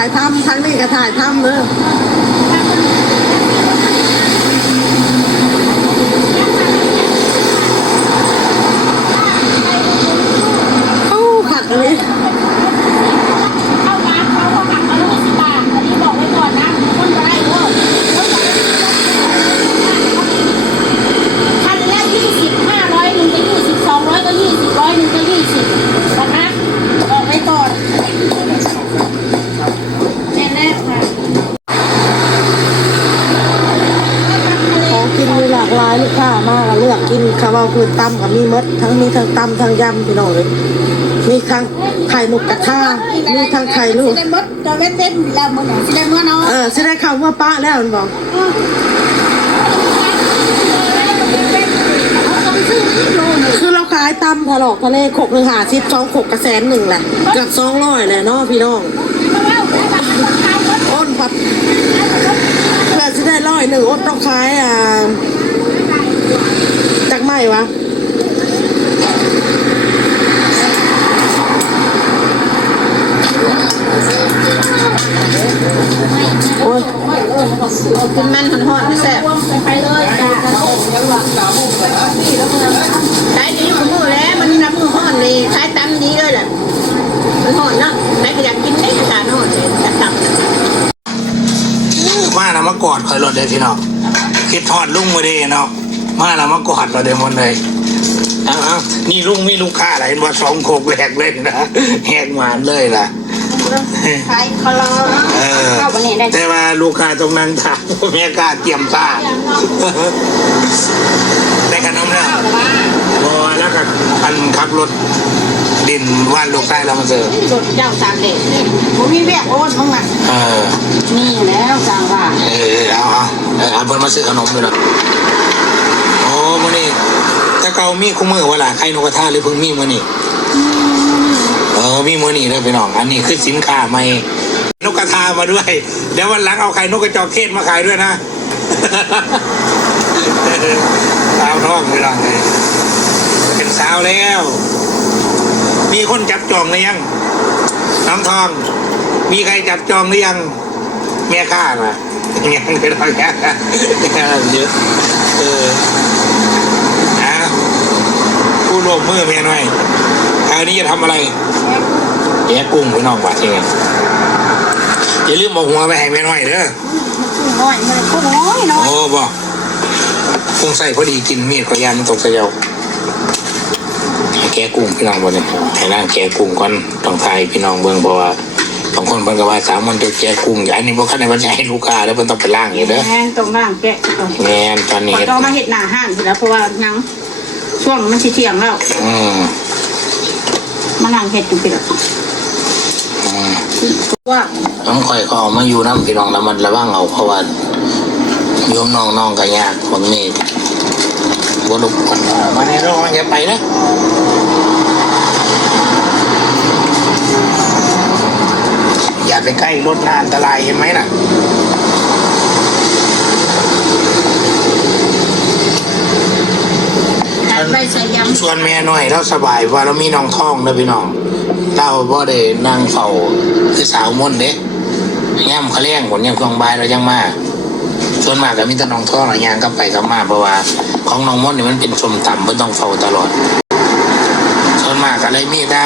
ถ่ายทำทั้งนี้ก็ถ่ายทำเลยากหลายลูกค้ามากเลือกกินคาราคือตำกับมีมดทั้งมีทั้งตำทั้งยำพี่น้องเลยมีทั้งไข่นกกระทามีทั้งไข่ลูกสิได้มดจะเว้นเต้นแล้วมึงสิได้เมื่อเนาะเออสิได้คำว่าป้าแล้วมันบอกคือเราขายตำถลอกทะเลขกหนึ่งหาชิปสองขกกระแสนหนึ่งแหละเกือบสองร้อยแหละเนาะพี่น้องอ้นพัดเพื่อจะได้ร้อยหนึ่งอ้นต้องขายอ่า จากไหมวะโอ้ยกินแม่นหันหอดแซ่บไปเลยใช้ดีของมือแล้วมันน้ำมือห่อนเลยใช้ตำนี้เลยแหละมันห่อนเนาะใครก็อยากกินได้ทานห่อนเลยจัดตับมานะมากอดคอยรถเลยพี่น้องคิดทอดลุงมาดีเนาะ มานะมากอดเราเดี๋ยวหมดเลยเอาเอานี่ลุงมีลูกค้าอะไรเห็นว่าสองโคกแหลกเล่นนะแหกหมานเลยล่ะขายคอลอเออเข้าวันนี้ได้แต่ว่าลูกค้าตรงนั้นถามแม่กล้าเตรียมตาได้ขนมแล้วข้าวแต่ว่าพอแล้วก็อันขับรถดินว่านลูกใต้เรามาเจอรถเจ้าสามเด็กนี่ผมมีเรียกโอนมึงอะเออนี่แล้วจางว่าเออเอาเอาเออเอาเพิ่นมาซื้อขนมอยู่แล้วโอ้มื้อนี้ถ้าเกามีคู่มือว่าล่ะใครนกกระทาหรือเพิ่งมีมื้อนี้เออมีมื้อนี้เด้อพี่น้อง อันนี้คือสินค้าใหม่นกกระทามาด้วยเดี๋ยววันหลังเอาไข่นกกระจอกเทศมาขายด้วยนะสาวท้องพี่น้องเลยเป็นสาวแล้ว มีคนจับจองหรือยังน้องทอง มีใครจับจองหรือยังแม่ข้ามายังไม่ต้องแค่เยอะเออนะผู้ ร่วมมือเมียหน่อยคราวนี้จะทำอะไรแยกกุ้งพี่น้องบาดเองอย่าลืมบอกหัวไปให้แม่หน่อยเด้อน้อยเลยพวกน้อยน้อยโอ้บอกคงใส่พอดีกินมีดก็ยานมันตกเสียวให้แกะกุ้งพี่น้องบ่เนี่ยให้ร่างแกะกุ้งก่อนต้องทายพี่น้องเบิ่งเพราะว่าบางคนเพิ่นก็ว่าสามมันจะแกะกุ้งอันนี้บ่คันได้ว่าจะให้ลูกค้าแล้วเพิ่นต้องไปล่างอีกเด้อแม่ตรงล่างแกะก่อนแม่นตอนนี้ขอต้องมาเห็ดหน้าห้างอยู่แล้วเพราะว่ายัง ช่วงมันสิเที่ยงแล้วอืมมานั่งเห็ดอยู่ไปแล้วอืมว่าน้องข่อยก็เอามาอยู่น้ำพี่น้องแล้วมันระวังเอาเพราะว่าโยมน้องน้องก็ยากผมนี่บ่ลุกคนมาในโรงอย่าไปนะอย่าไปใกล้รถนะอันตรายเห็นไหมน่ะ ตัดไปใส่ยำส่วนแม่น้อยเราสบายว่าเรามีน้องท้องนะพี่น้องเราบ่ได้นั่งเฝ้าคือสาวม่นเด้ย่ำเขาเลี้ยงผลย่ำช่วงบ่ายเรายังมาส่วนมากก็มีแต่น้องท้องหลายอย่างก็ไปก็มาเพราะว่า ของน้องม่นนี่มันเป็นสมต่ำมันต้องเฝ้าตลอด ส่วนมากก็เลยมีแต่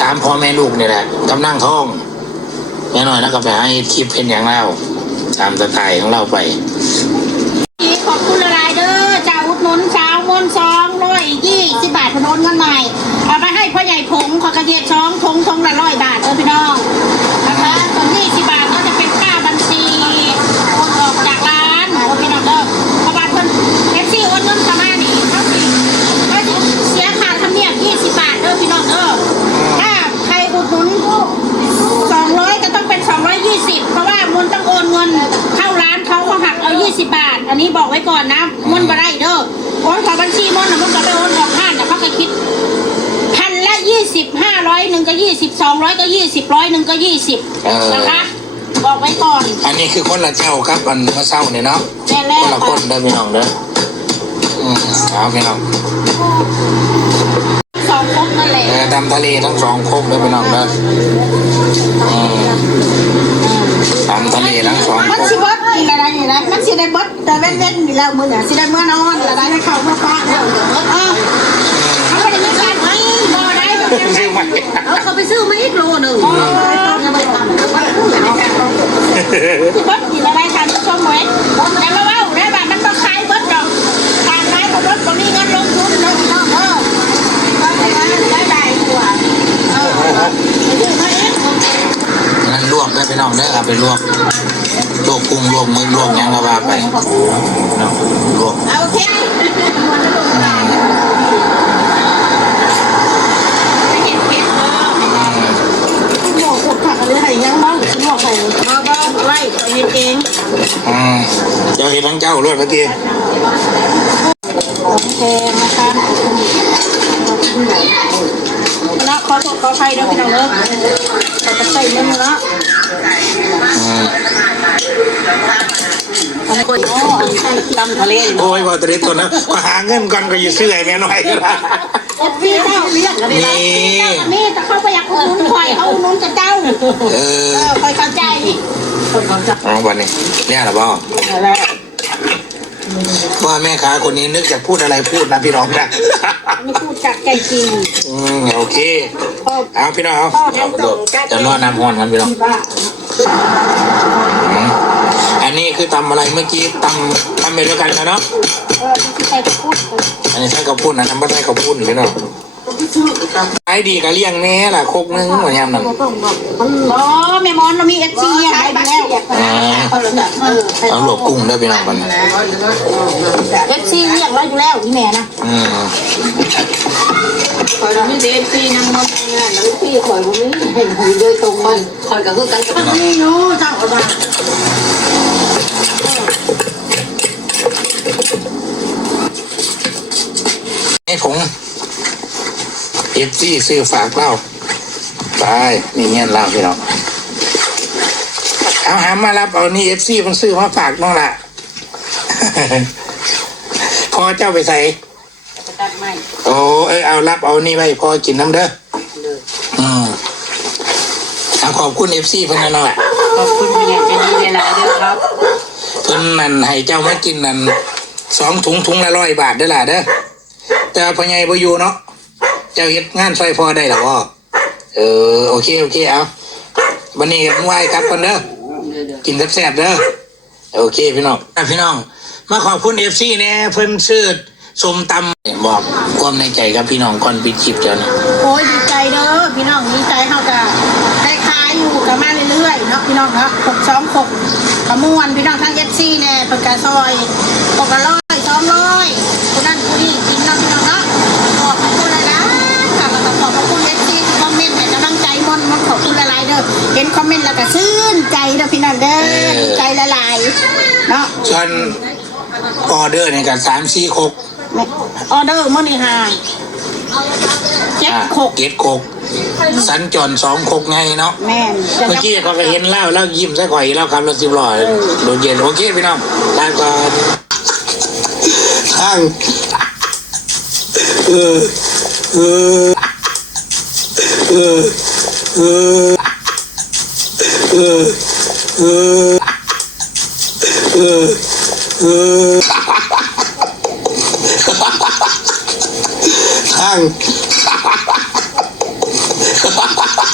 สามพ่อแม่ลูกนี่แหละกำลังท้องแม่น้อยแล้วก็ไปให้คลิปเป็นอย่างเล่าตามสไตล์ของเราไปขอบคุณละลายเด้อจ่าอุดหนุนสาวม นซองร้อยยี่สิบบาทพนนเงินใหม่เอาไปให้พ่อใหญ่ผงขอกระเทียมช้องทงทงละร้อยบาทเออพี่น้องนะคะตรงนี้สิบบาทก็จะเป็นค่าบัญชีโอนออกจากร้านเออพี่น้องเด้อเพราะว่าเพิ่นเอฟซีโอนเงินเข้ามานี่เขาสิเขาสิเสียค่าธรรมเนียมยี่สิบบาทเด้อพี่น้องเด้อถ้าใครอุดหนุนสองร้อยก็ต้องเป็นสองร้อยยี่สิบเพราะว่ามุนต้องโอนเงินเข้าร้านเขาเขาหักเอายี่สิบบาท อันนี้บอก โอนเขอบัญชีมุนนะมุนก็ไปโอนออกห้านแต่เขาก็คิดพันละยี่สิบห้าร้อยหนึ่งก็ยี่สิบสองร้อยก็ยี่สิบร้อยหนึ่งก็ยี่สิบเออ นะคะบอกไว้ก่อนอันนี้คือคนละเจ้าครับอันเมื่อเช้าเนี่ยเนาะแน่แรคนกละคนเด้อพี่น้องเด้ออืมเอาพี่น้องสส องครบนั่นแหละเออตำทะเลทั้งสองครกเลยพี่น้องเด้ออืมตำทะเลทั้งสองมันครกสิเบิดอีกอะไรนี่นะมันสิได้เบิดแต่เว้นเว้นๆอยู่แล้วมื้อน่ะสิได้เมื่อนอนแล้วได้เข้าเมื่อป้าแล้วเออเขาไม่ได้มีการให้บ่ได้ดอกซื้อใหม่เอาเขาไปซื้อมาอีกโลหนึงยังไม่ทำสิเบิดอีกอะไรทานผู้ชมไว้แต่มาเว้าได้ว่ามันบ่ขายเบิดดอกทานขายบ่เบิดบ่มีเงินลงทุนเนาะพี่น้องเออก็ได้ได้ได้กว่าเออไปซื้อมาอีก งั้นลว กได้พี่น้องได้อเอาไปลวกลวกกุ้งลวกหมึกลวกหยังก็ว่าไปเนาะลวก เอาโอเคไปเก็บเก็บเออหมอกกับผักอะไรให้ยังบ้างหมอกให้มาบ้างไล่เอาเห็นเองอืมเจ้าเห็นทั้งเจ้ารวดเมื่อกี้แพงนะคะนะขอโทษขออภัยด้วยพี่น้องเลิก เราจะใส่เนื้อละอืมอันนี้ก็อ๋ออันนี้ใส่ตำทะเลโอ้ยพอตอนนี้ตัวนั้นก็หาเงินก่อนก็อยู่ซื้อไอ้แม่น้อยก็ได้เอฟซีเจ้าเรียกอะไรนี่นี่แต่เขาไปอยากอุดหนุนคอยเอาอุดหนุนจะเจ้า เออเออคอยเข้าใจนี่อ๋อวันนี้เนี่ยเหรอพ่ออะไร ว่าแม่ค้าคนนี้นึกจะพูดอะไรพูดนะพี่น้องนะไม่พูดจากใจจริงอืมโอเคพ่อเอาพี่น้องเอาเอาโดดจะรอดน้ำห้อนกันพี่น้องบ้าอืมอันนี้คือตำอะไรเมื่อกี้ตำตำไปด้วยกันนะเนาะเออที่ใครจะพูดอันนี้ใช้ข้าวปุ้นนะทำไม่ใช่ข้าวปุ้นพี่น้อง ขายดีก็เลี้ยงแม่ล่ะโคกนึงเหมือนยามนั้นอ๋อแม่มอนเรามีเอฟซีอะไรไปแล้วอืมเอาหลวกกุ้งด้วยพี่น้องกันเอฟซีเรียกเราอยู่แล้วอีแม่นะอืมคอยมีเดนซีนั่งมางานแล้วพี่คอยบ่มีเห็นหูเลยตรงมันคอยก็คือกันกับนี่อยู่เจ้าก็ได้ให้ผม เอฟซีซื้อฝากเหล้าไปนี่เงี้ยเหล้าพี่น้องเอาหามารับเอานี่เอฟซีมันซื้อมาฝากน้องละพอเจ้าไปใส่ตัดใหม่โอ้เอ้ยเอารับเอานี่ไว้พอกินน้ำเด้ออืมเอาขอบคุณเอฟซีเพิ่นนั่นแหละขอบคุณเป็นอย่างจะดีเวลาเด้อครับเพิ่นนั่นให้เจ้ามากินนั่นสองถุงถุงละร้อยบาทเด้อล่ะเด้อแต่ว่าพ่อใหญ่บ่อยู่เนาะ เจ้าเฮ็ดงานซอยพอได้หรอวะเออโอเคโอเคเอาวันนี้ไหว้กลับกันเด้อกินแซ่บๆเด้อโอเคพี่น้องอ่พี่น้อง มาขอบคุณเอฟซีเนี่ยเพิ่นซื้อสมตำบอกความในใจกับพี่น้องก่อนปิดคลิปเจ้านะโอ้ยดีใจเด้อพี่น้องดีใจเขาจะได้ขายอยู่กับมาเรื่อยๆเนาะพี่น้องเนาะหกสองหกขมวนพี่น้องทั้งเอฟซีเนี่ยเปิดกระซอยปกละร้อยสอ ส่วนออเดอร์ในการสามสี่หกออเดอร์มื่อนี้ค่ะเจ็ดอะหกเกตหกสัญจรสองหกไงเนาะแม่นเมื่อกี้เขาก็เห็นเล่าเล่ายิ้มใส่ข่อยเล่าครับรถสิบล้อโดนเย็นโอเคพี่น้องลาก่อนทางเออเออเออเออเออ Hang.